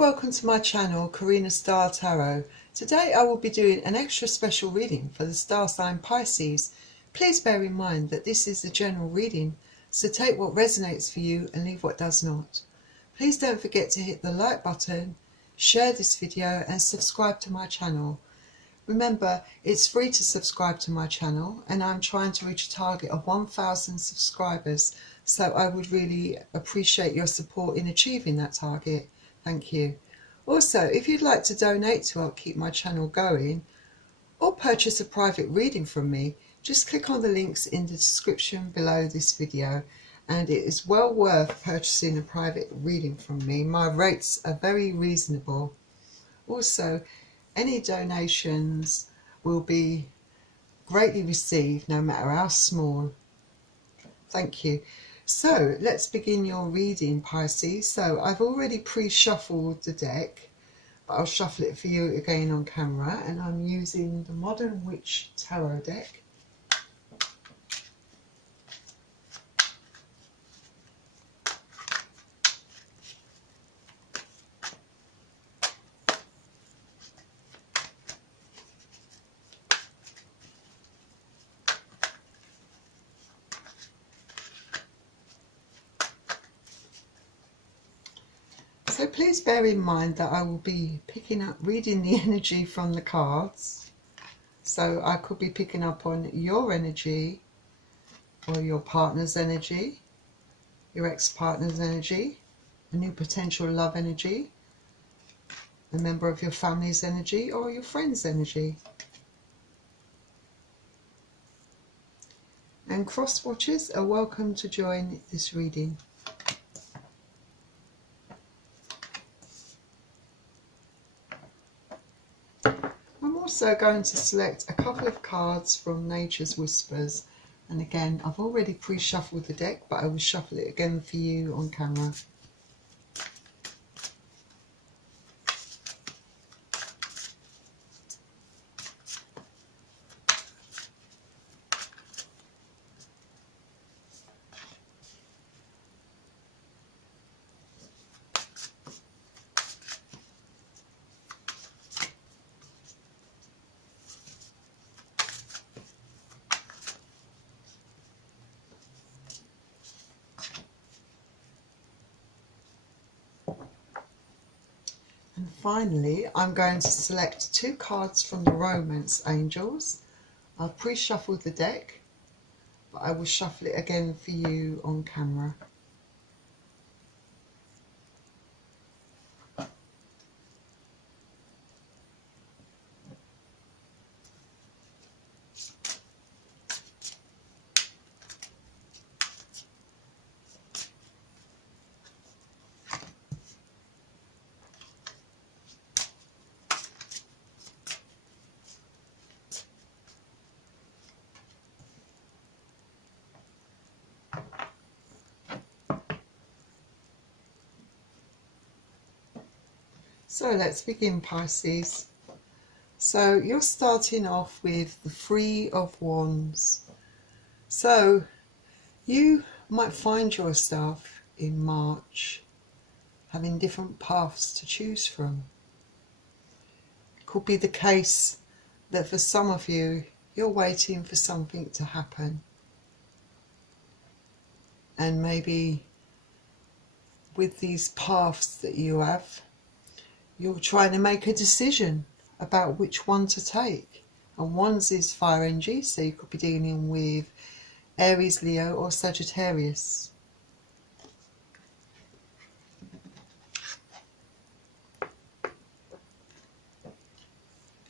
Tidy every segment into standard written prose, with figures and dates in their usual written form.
welcome to my channel, Karina Star Tarot. Today I will be doing an extra special reading for the star sign Pisces. Please bear in mind that this is a general reading, so take what resonates for you and leave what does not. Please don't forget to hit the like button, share this video and subscribe to my channel. Remember, it's free to subscribe to my channel and I'm trying to reach a target of 1,000 subscribers, so I would really appreciate your support in achieving that target. Thank you. Also, if you'd like to donate to help keep my channel going or purchase a private reading from me, just click on the links in the description below this video, and it is well worth purchasing a private reading from me. My rates are very reasonable. Also, any donations will be greatly received, no matter how small. Thank you. So let's begin your reading, Pisces. So I've already pre-shuffled the deck, but I'll shuffle it for you again on camera, and I'm using the Modern Witch Tarot deck. So please bear in mind that I will be reading the energy from the cards. So I could be picking up on your energy, or your partner's energy, your ex-partner's energy, a new potential love energy, a member of your family's energy, or your friend's energy. And cross watchers are welcome to join this reading. I'm also going to select a couple of cards from Nature's Whispers, and again I've already pre-shuffled the deck, but I will shuffle it again for you on camera. And finally, I'm going to select two cards from the Romance Angels. I've pre-shuffled the deck, but I will shuffle it again for you on camera. So let's begin, Pisces. So you're starting off with the Three of Wands. So you might find yourself in March having different paths to choose from. It could be the case that for some of you, you're waiting for something to happen. And maybe with these paths that you have, you're trying to make a decision about which one to take. And one's is fire energy, so you could be dealing with Aries, Leo or Sagittarius.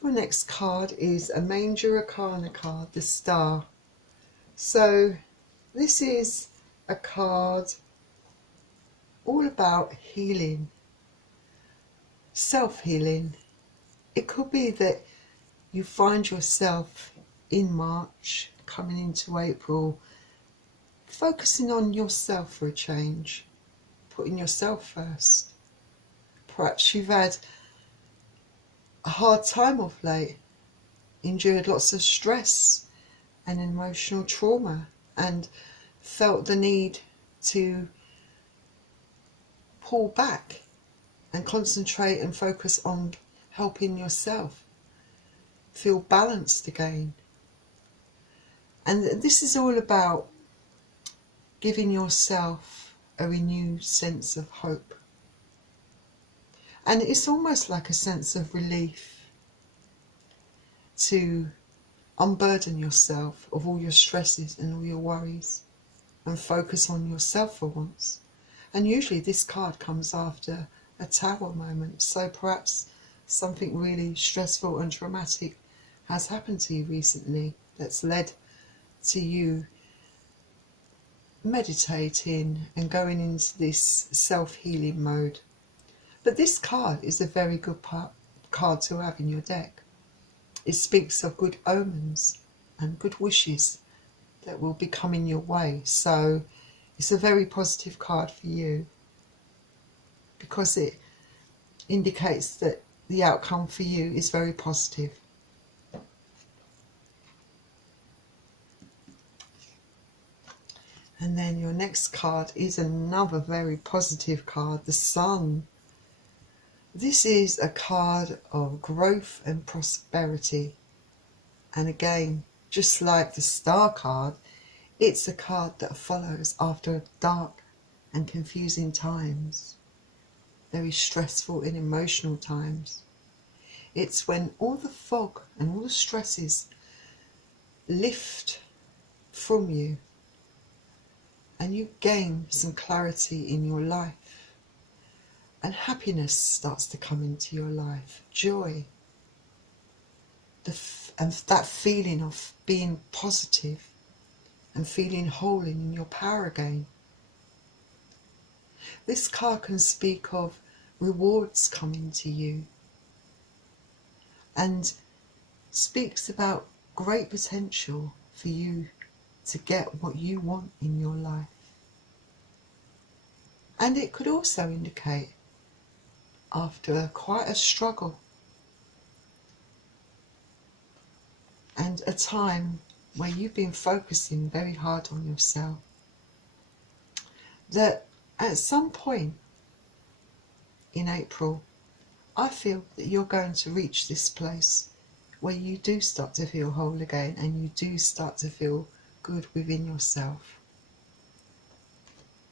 Your next card is a Major Arcana card, the Star. So this is a card all about healing, self-healing. It could be that you find yourself in March, coming into April, focusing on yourself for a change, putting yourself first. Perhaps you've had a hard time of late, endured lots of stress and emotional trauma, and felt the need to pull back and concentrate and focus on helping yourself feel balanced again. And this is all about giving yourself a renewed sense of hope. And it's almost like a sense of relief to unburden yourself of all your stresses and all your worries and focus on yourself for once. And usually this card comes after a tower moment, so perhaps something really stressful and traumatic has happened to you recently that's led to you meditating and going into this self-healing mode. But this card is a very good card to have in your deck. It speaks of good omens and good wishes that will be coming your way. So it's a very positive card for you because it indicates that the outcome for you is very positive. And then your next card is another very positive card, the Sun. This is a card of growth and prosperity. And again, just like the Star card, it's a card that follows after dark and confusing times, very stressful and emotional times. It's when all the fog and all the stresses lift from you and you gain some clarity in your life, and happiness starts to come into your life, joy, and that feeling of being positive and feeling whole and in your power again. This card can speak of rewards coming to you and speaks about great potential for you to get what you want in your life. And it could also indicate after quite a struggle and a time where you've been focusing very hard on yourself, that at some point in April, I feel that you're going to reach this place where you do start to feel whole again and you do start to feel good within yourself.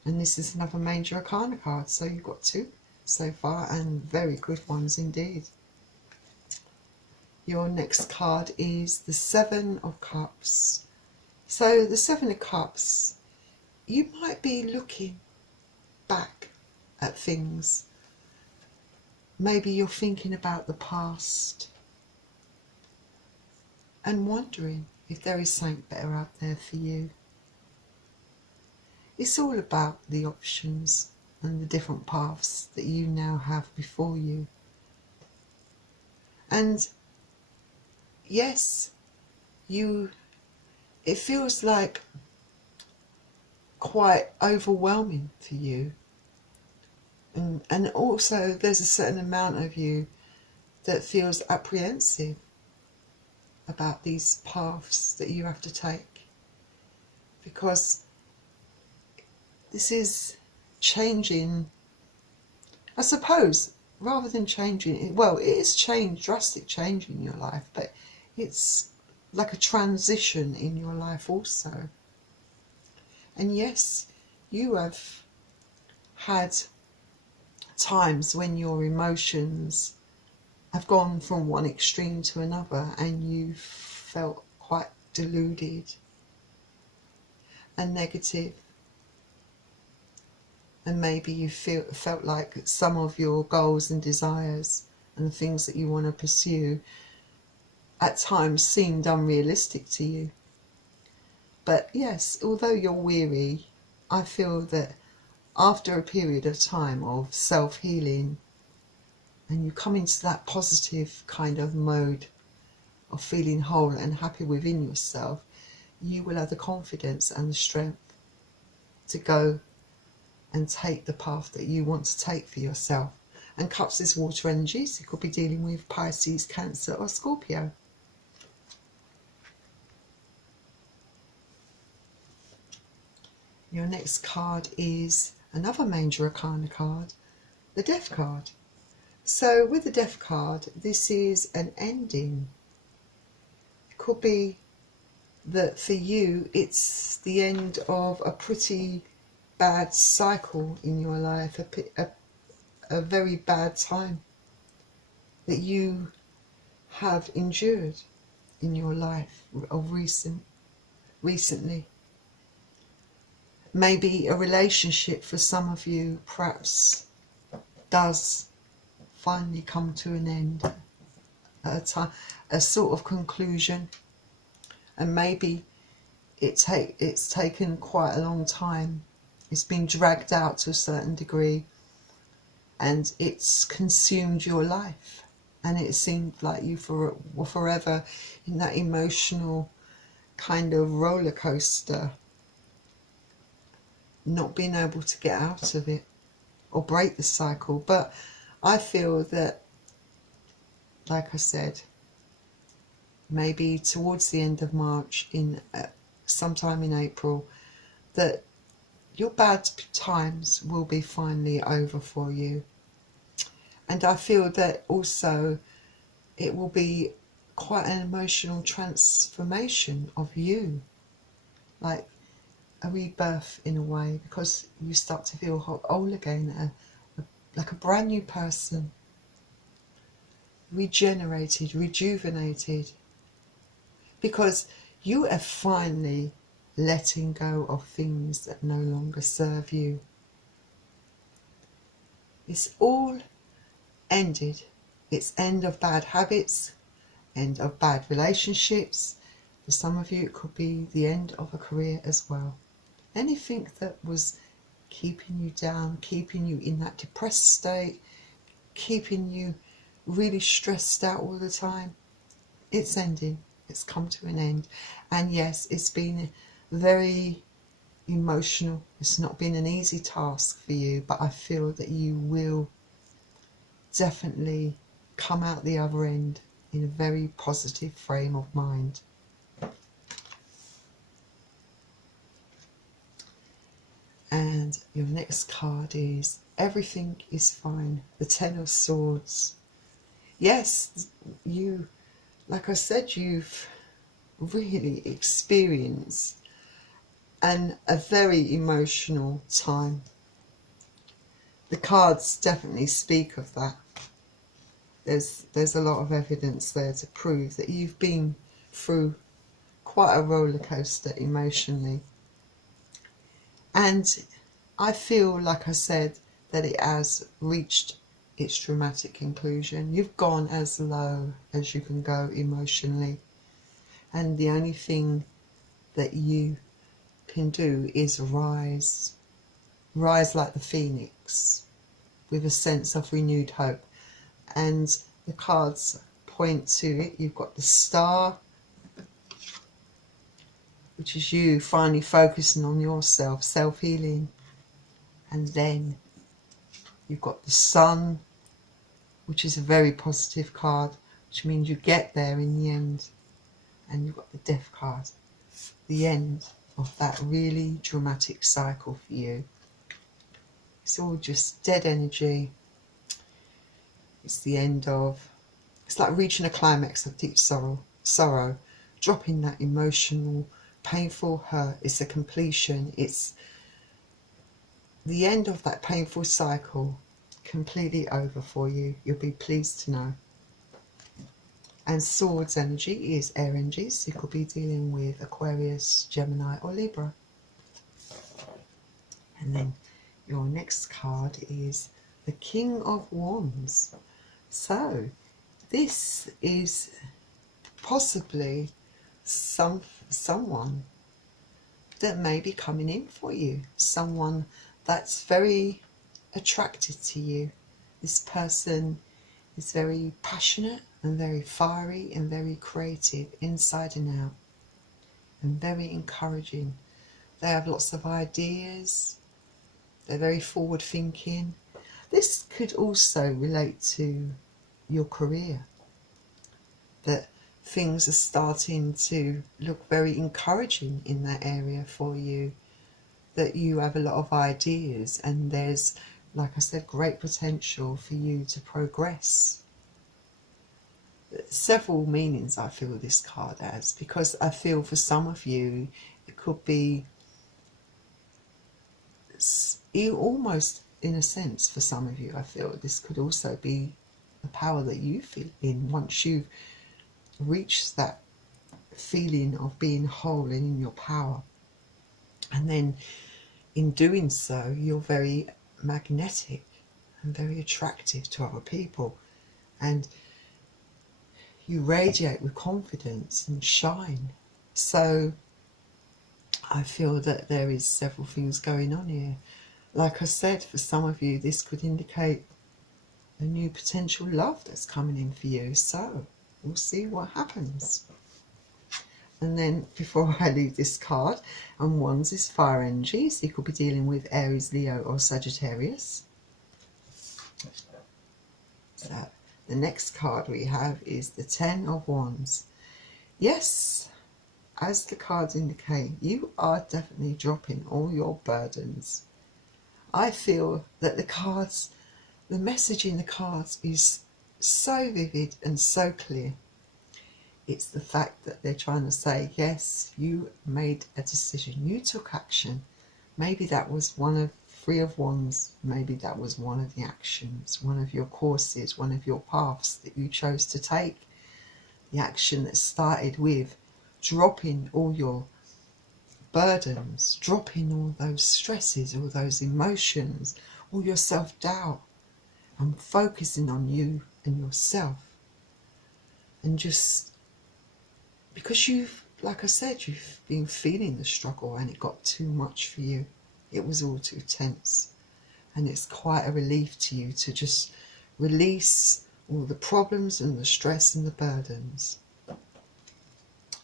And this is another major arcana card, so you've got two so far, and very good ones indeed. Your next card is the Seven of Cups. So the Seven of Cups, you might be looking back at things. Maybe you're thinking about the past and wondering if there is something better out there for you. It's all about the options and the different paths that you now have before you. And yes, it feels like quite overwhelming for you. And also there's a certain amount of you that feels apprehensive about these paths that you have to take, because this is changing, I suppose, rather than changing, well, it is change, drastic change in your life, but it's like a transition in your life also. And yes, you have had times when your emotions have gone from one extreme to another and you felt quite deluded and negative, and maybe you felt like some of your goals and desires and the things that you want to pursue at times seemed unrealistic to you. But yes, although you're weary, I feel that after a period of time of self-healing and you come into that positive kind of mode of feeling whole and happy within yourself, you will have the confidence and the strength to go and take the path that you want to take for yourself. And Cups is water energy, so you could be dealing with Pisces, Cancer or Scorpio. Your next card is another major arcana card, the Death card. So with the Death card, this is an ending. It could be that for you it's the end of a pretty bad cycle in your life, a very bad time that you have endured in your life of recently. Maybe a relationship for some of you perhaps does finally come to an end at a time, a sort of conclusion, and maybe it's taken quite a long time. It's been dragged out to a certain degree, and it's consumed your life, and it seemed like you were forever in that emotional kind of roller coaster, not being able to get out of it or break the cycle. But I feel that, like I said, maybe towards the end of March, in sometime in April, that your bad times will be finally over for you. And I feel that also it will be quite an emotional transformation of you, like a rebirth in a way, because you start to feel whole again, like a brand new person, regenerated, rejuvenated, because you are finally letting go of things that no longer serve you. It's all ended. It's end of bad habits, end of bad relationships. For some of you it could be the end of a career as well. Anything that was keeping you down, keeping you in that depressed state, keeping you really stressed out all the time, it's ending. It's come to an end. And yes, it's been very emotional. It's not been an easy task for you, but I feel that you will definitely come out the other end in a very positive frame of mind. And your next card is Everything is Fine, the Ten of Swords. Yes, you, like I said, you've really experienced a very emotional time. The cards definitely speak of that. There's a lot of evidence there to prove that you've been through quite a roller coaster emotionally. And I feel, like I said, that it has reached its dramatic conclusion. You've gone as low as you can go emotionally. And the only thing that you can do is rise like the phoenix, with a sense of renewed hope. And the cards point to it. You've got the Star, which is you finally focusing on yourself, self-healing. And then you've got the Sun, which is a very positive card, which means you get there in the end. And you've got the Death card, the end of that really dramatic cycle for you. It's all just dead energy. It's the end of, it's like reaching a climax of deep sorrow, dropping that emotional, painful hurt. It's a completion. It's the end of that painful cycle, completely over for you. You'll be pleased to know. And Swords energy is air energy, so you could be dealing with Aquarius, Gemini or Libra. And then your next card is the King of Wands. So this is possibly someone that may be coming in for you, someone that's very attracted to you. This person is very passionate and very fiery and very creative inside and out, and very encouraging. They have lots of ideas. They're very forward thinking. This could also relate to your career, that things are starting to look very encouraging in that area for you, that you have a lot of ideas and there's like I said, great potential for you to progress. Several meanings I feel this card has, because I feel for some of you it could be almost, in a sense, for some of you I feel this could also be the power that you feel in once you've reached that feeling of being whole and in your power. And then in doing so, you're very magnetic and very attractive to other people, and you radiate with confidence and shine. So I feel that there is several things going on here. Like I said, for some of you this could indicate a new potential love that's coming in for you, so we'll see what happens. And then before I leave this card, and Wands is fire energy, so you could be dealing with Aries, Leo or Sagittarius. So the next card we have is the Ten of Wands. Yes, as the cards indicate, you are definitely dropping all your burdens. I feel that the message in the cards is so vivid and so clear. It's the fact that they're trying to say, yes, you made a decision, you took action. Maybe that was one of Three of Wands, maybe that was one of the actions, one of your courses, one of your paths that you chose to take. The action that started with dropping all your burdens, dropping all those stresses, all those emotions, all your self-doubt, and focusing on you and yourself. And just because you've, like I said, you've been feeling the struggle and it got too much for you. It was all too tense. And it's quite a relief to you to just release all the problems and the stress and the burdens.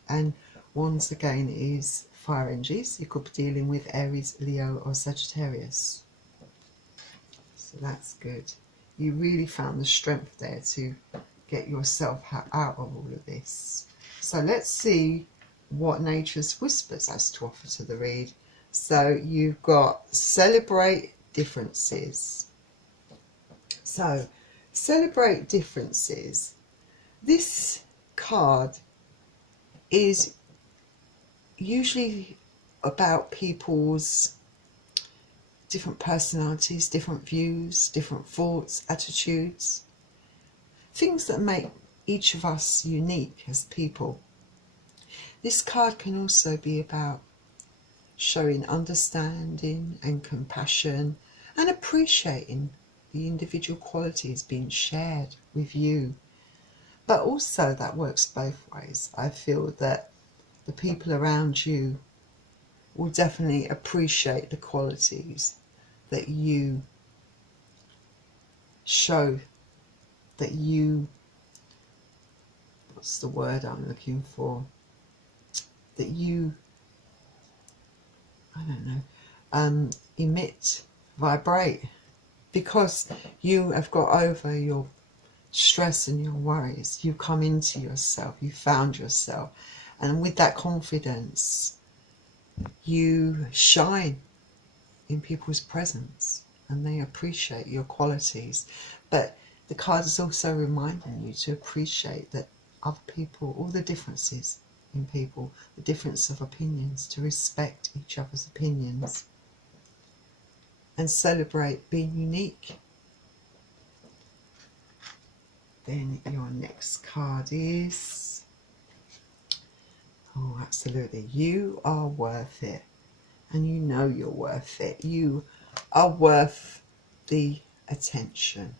And Wands again is fire energy, so you could be dealing with Aries, Leo or Sagittarius. So that's good. You really found the strength there to get yourself out of all of this. So let's see what Nature's Whispers has to offer to the read. So you've got celebrate differences. So celebrate differences. This card is usually about people's different personalities, different views, different thoughts, attitudes, things that make each of us unique as people. This card can also be about showing understanding and compassion and appreciating the individual qualities being shared with you. But also that works both ways. I feel that the people around you will definitely appreciate the qualities that you show, that you, what's the word I'm looking for, that you, I don't know, emit, vibrate, because you have got over your stress and your worries. You come into yourself, you found yourself, and with that confidence you shine in people's presence and they appreciate your qualities. But the card is also reminding you to appreciate that other people, all the differences in people, the difference of opinions, to respect each other's opinions and celebrate being unique. Then your next card is, oh absolutely, you are worth it, and you know you're worth it. You are worth the attention.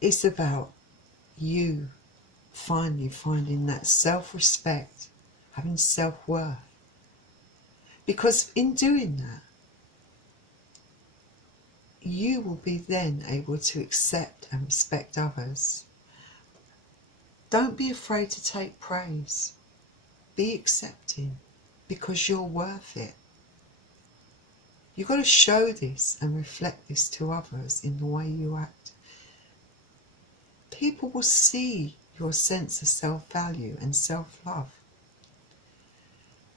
It's about you finally finding that self-respect, having self-worth, because in doing that you will be then able to accept and respect others. Don't be afraid to take praise. Be accepting, because you're worth it. You've got to show this and reflect this to others in the way you act. People will see your sense of self-value and self-love.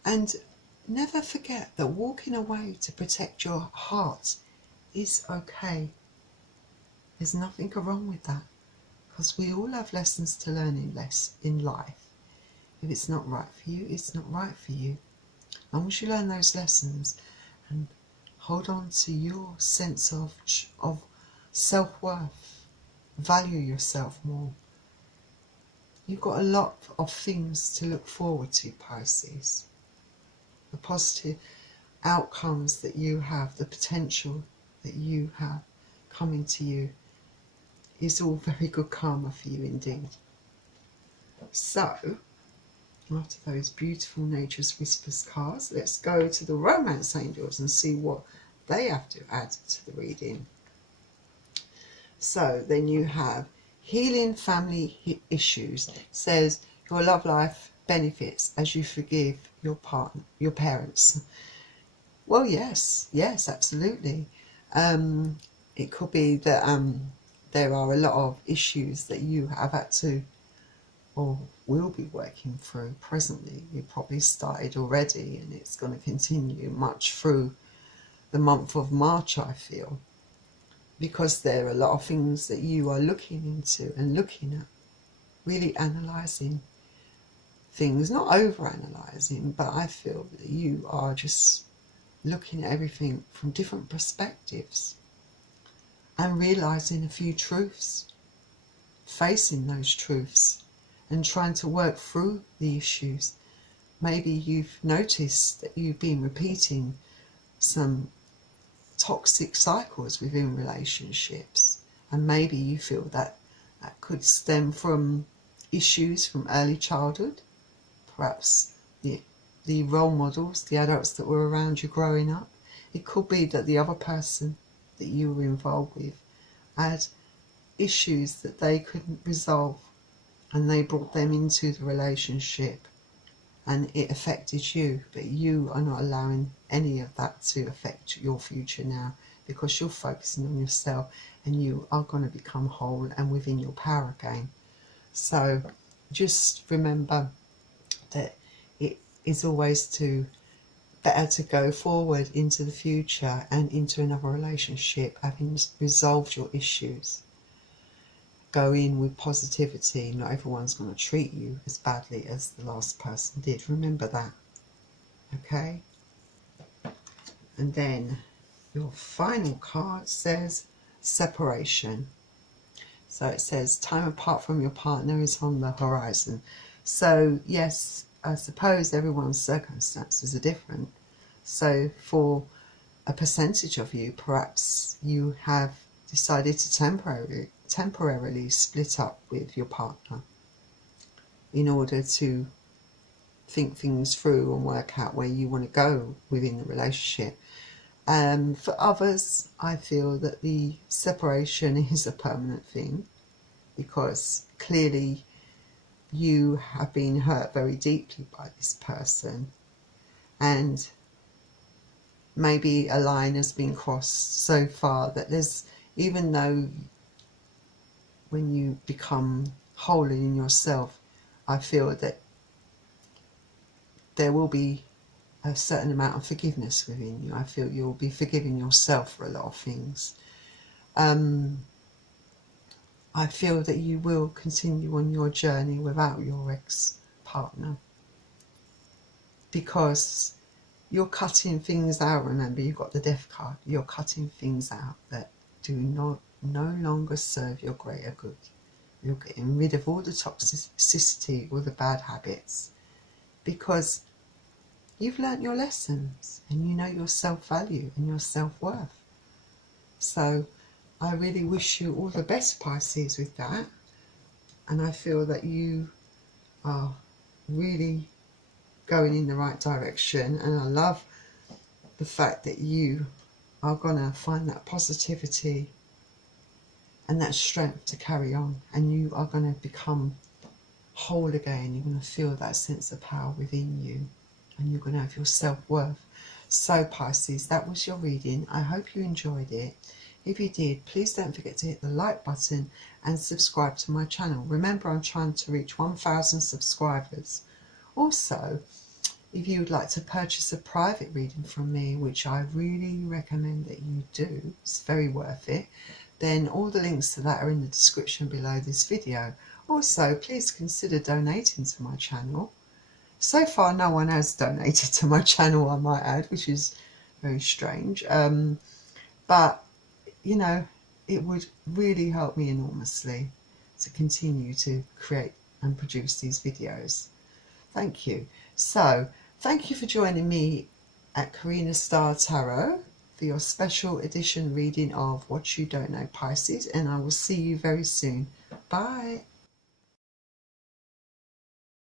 And never forget that walking away to protect your heart is okay. There's nothing wrong with that, because we all have lessons to learn in life. If it's not right for you, it's not right for you. As long as you learn those lessons and hold on to your sense of self-worth, value yourself more. You've got a lot of things to look forward to, Pisces. The positive outcomes that you have, the potential that you have coming to you is all very good karma for you indeed. So, after those beautiful Nature's Whispers cards, let's go to the Romance Angels and see what they have to add to the reading. So then you have Healing Family Issues. It says your love life benefits as you forgive your partner, your parents. Well, yes, absolutely. It could be that there are a lot of issues that you have had to or will be working through presently. You probably started already, and it's going to continue much through the month of March, I feel, because there are a lot of things that you are looking into and looking at, really analysing things, not over-analysing, but I feel that you are just looking at everything from different perspectives and realising a few truths, facing those truths and trying to work through the issues. Maybe you've noticed that you've been repeating some toxic cycles within relationships, and maybe you feel that that could stem from issues from early childhood, perhaps the role models, the adults that were around you growing up. It could be that the other person that you were involved with had issues that they couldn't resolve, and they brought them into the relationship and it affected you, but you are not allowing any of that to affect your future now, because you're focusing on yourself and you are going to become whole and within your power again. So just remember that it is always better to go forward into the future and into another relationship having resolved your issues. Go in with positivity. Not everyone's going to treat you as badly as the last person did. Remember that. Okay? And then your final card says separation. So it says time apart from your partner is on the horizon. So yes, I suppose everyone's circumstances are different. So for a percentage of you, perhaps you have decided to temporarily split up with your partner in order to think things through and work out where you want to go within the relationship. For others, I feel that the separation is a permanent thing, because clearly you have been hurt very deeply by this person, and maybe a line has been crossed so far that there's, even though when you become whole in yourself, I feel that there will be a certain amount of forgiveness within you. I feel you'll be forgiving yourself for a lot of things. I feel that you will continue on your journey without your ex-partner, because you're cutting things out. Remember, you've got the death card. You're cutting things out that do no longer serve your greater good. You're getting rid of all the toxicity, all the bad habits, because you've learnt your lessons and you know your self-value and your self-worth. So I really wish you all the best, Pisces, with that. And I feel that you are really going in the right direction, and I love the fact that you are going to find that positivity and that strength to carry on, and you are going to become whole again. You're going to feel that sense of power within you, and you're going to have your self-worth. So Pisces, that was your reading. I hope you enjoyed it. If you did, please don't forget to hit the like button and subscribe to my channel. Remember, I'm trying to reach 1,000 subscribers. Also, if you would like to purchase a private reading from me, which I really recommend that you do, it's very worth it, then all the links to that are in the description below this video. Also, please consider donating to my channel. So far, no one has donated to my channel, I might add, which is very strange. But, you know, it would really help me enormously to continue to create and produce these videos. Thank you. So, thank you for joining me at Karina Star Tarot for your special edition reading of What You Don't Know, Pisces, and I will see you very soon. Bye.